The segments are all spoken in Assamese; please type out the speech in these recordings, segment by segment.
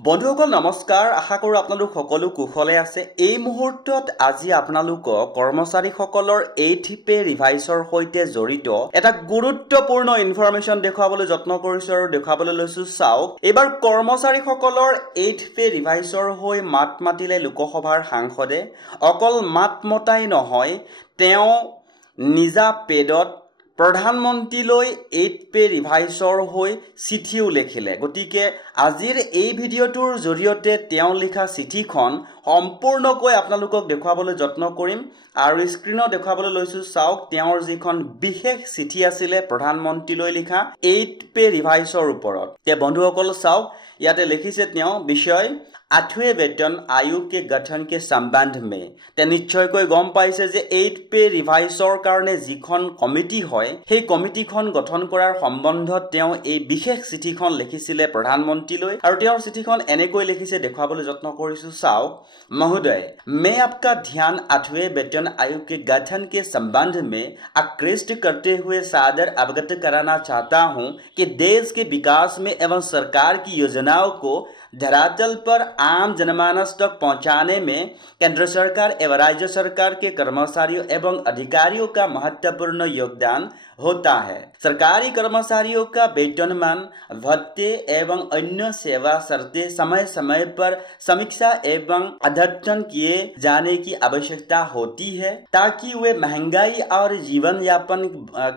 বন্ধুসকল নমস্কাৰ আশা কৰো আপোনালোক সকলো কুশলে আছে এই মুহূৰ্তত আজি আপোনালোক কৰ্মচাৰীসকলৰ 8th পে ৰিভাইজৰ সৈতে জড়িত এটা গুৰুত্বপূৰ্ণ ইনফৰমেশন দেখাবলৈ যত্ন কৰিছো আৰু দেখাবলৈ লৈছো চাওক এবাৰ কৰ্মচাৰীসকলৰ 8th পে ৰিভাইজৰ হৈ মাত মাতিলে লোকসভাৰ সাংসদে অকল মাত মতাই নহয় তেওঁ নিজা পেডত প্ৰধানমন্ত্ৰীলৈ 8th পে ৰিভাইজৰ হৈ চিঠিও লিখিলে গতিকে আজিৰ এই ভিডিঅটোৰ জৰিয়তে তেওঁ লিখা চিঠিখন সম্পূৰ্ণকৈ আপোনালোকক দেখাবলৈ যত্ন কৰিম আৰু স্ক্ৰিনত দেখাবলৈ লৈছো চাওক তেওঁৰ যিখন বিশেষ চিঠি আছিল প্ৰধানমন্ত্ৰীলৈ লিখা 8th পে ৰিভাইজৰ ওপৰত তে বন্ধুসকল চাওক ইয়াতে লিখিছে তেওঁ বিষয় 8वें वेतन आयोग के गठन के संबंध में ते निश्चय कोई गम पाइसे जे 8th पे रिवाइजर कारणे जिखन कमिटी হয় সেই কমিটিখন গঠন কৰাৰ সম্বন্ধত তেওঁ এই বিশেষ চিঠিখন লিখিছিলে প্ৰধানমন্ত্ৰীলৈ আৰু তেওঁৰ চিঠিখন এনেকৈ লিখিছে দেখাবলৈ যত্ন কৰিছো চাওক महोदय मैं आपका ध्यान 8वें वेतन आयोग के गठन के संबंध में आकृष्ट करते हुए सादर अवगत कराना चाहता हूं कि देश के विकास में एवं सरकार की योजनाओं को धरातल पर आम जनमानस तक पहुंचाने में केंद्र सरकार एवं राज्य सरकार के कर्मचारियों एवं अधिकारियों का महत्वपूर्ण योगदान होता है सरकारी कर्मचारियों का वेतनमान भत्ते एवं अन्य सेवा शर्तें समय समय पर समीक्षा एवं अद्यतन किए जाने की आवश्यकता होती है ताकि वे महंगाई और जीवन यापन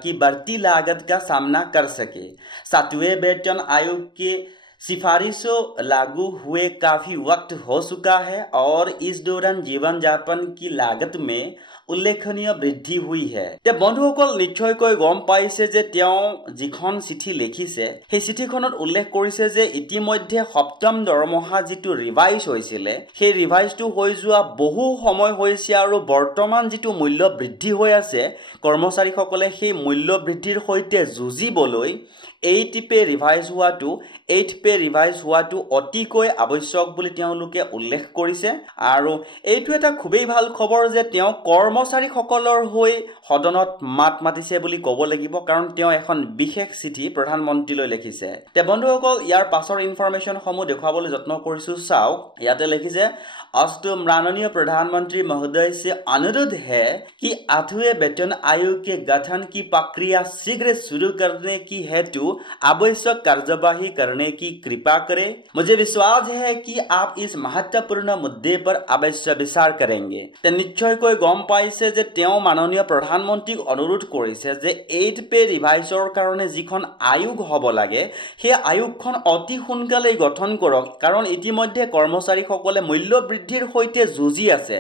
की बढ़ती लागत का सामना कर सके 7वें वेतन आयोग के सिफारिशों लागू हुए काफी वक्त हो चुका है और इस दौरान जीवन यापन की लागत में उल्लेखनीय वृद्धि हुई है ते बंधुসকল নিশ্চয়কৈ গম পাইছে যে তেওঁ যিখন চিঠি লিখিছে সেই চিঠিখনত উল্লেখ কৰিছে যে ইতিমধ্যে সপ্তম দৰমহা যেটো ৰিভাইজ হৈছিল সেই ৰিভাইজটো হৈ যোৱা বহু সময় হৈছে আৰু বৰ্তমান যেটো মূল্য বৃদ্ধি হৈ আছে কৰ্মচাৰীসকলে সেই মূল্য বৃদ্ধিৰ সৈতে যুঁজিবলৈ 8th পে ৰিভাইজ হোৱাটো অতিকৈ আৱশ্যক বুলি তেওঁলোকে উল্লেখ কৰিছে আৰু এইটো এটা খুবেই ভাল খবৰ যে তেওঁ কৰ্মচাৰীসকলৰ হৈ সদনত মাত মাতিছে বুলি ক'ব লাগিব কাৰণ তেওঁ এখন বিশেষ চিঠি প্ৰধানমন্ত্ৰীলৈ লিখিছে তে বন্ধুসকল ইয়াৰ পাছৰ ইনফৰমেশন সমূহ দেখাবলৈ যত্ন কৰিছো চাওক ইয়াতে লিখিছে अस्तु माननीय प्रधानमंत्री महोदय से अनुरोध है कि 8वें वेतन आयोग के गठन की प्रक्रिया शीघ्र शुरू करने की हेतु आवश्यक कार्यवाही करने की कृपा करें मुझे विश्वास है कि आप इस महत्वपूर्ण मुद्दे पर अवश्य विचार करेंगे ते निश्चयকৈ গম পাইছে যে তেওঁ মাননীয় প্ৰধানমন্ত্ৰীক অনুৰোধ কৰিছে যে 8th পে ৰিভাইজৰ কাৰণে যিখন আয়োগ হ'ব লাগে সেই আয়োগখন অতি সোনকালে গঠন কৰক কাৰণ ইতিমধ্যে কৰ্মচাৰীসকলে মূল্য বৃদ্ধিৰ হৈতে যুঁজি আছে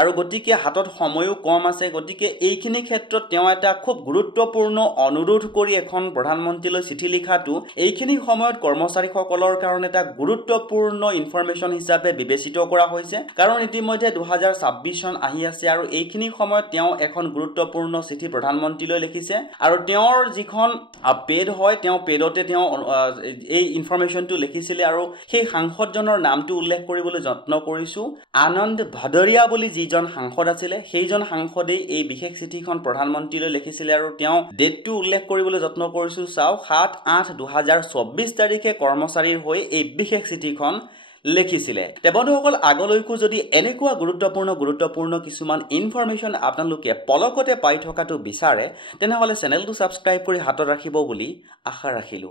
আৰু গতিকে হাতত সময়ও কম আছে গতিকে এইখিনি ক্ষেত্ৰত তেওঁ এটা খুব গুৰুত্বপূৰ্ণ অনুৰোধ কৰি এখন প্ৰধানমন্ত্ৰীলৈ চিঠি লিখাটো এইখিনি সময়ত কৰ্মচাৰীসকলৰ কাৰণে এটা গুৰুত্বপূৰ্ণ ইনফৰমেশন হিচাপে বিবেচিত কৰা হৈছে কাৰণ ইতিমধ্যে 2026 চন আহি আছে আৰু এইখিনি সময়ত তেওঁ এখন গুৰুত্বপূৰ্ণ চিঠি প্ৰধানমন্ত্ৰীলৈ লিখিছে আৰু তেওঁৰ যিখন পেড হয় তেওঁ পেডতে তেওঁ এই ইনফৰমেশনটো লিখিছিল আৰু সেই সাংসদজনৰ নামটো উল্লেখ কৰিবলৈ যত্ন কৰিছো আনন্দ ভদৰিয়া বুলি যিজন সাংসদ আছিল সেইজন সাংসদে এই বিশেষ চিঠিখন প্ৰধানমন্ত্ৰীলৈ লিখিছিল আৰু তেওঁ ডেটটো উল্লেখ কৰিবলৈ যত্ন কৰিছো চাও 7/8/2024 তাৰিখে কৰ্মচাৰীৰ হৈ এই বিশেষ চিঠিখন লিখিছিলে তে বন্ধুসকল আগলৈকো যদি এনেকুৱা গুৰুত্বপূৰ্ণ কিছুমান ইনফৰমেশন আপোনালোকে পলকতে পাই থকাটো বিচাৰে তেনেহলে চেনেলটো সাবস্ক্ৰাইব কৰি হাতত ৰাখিব বুলি আশা ৰাখিলো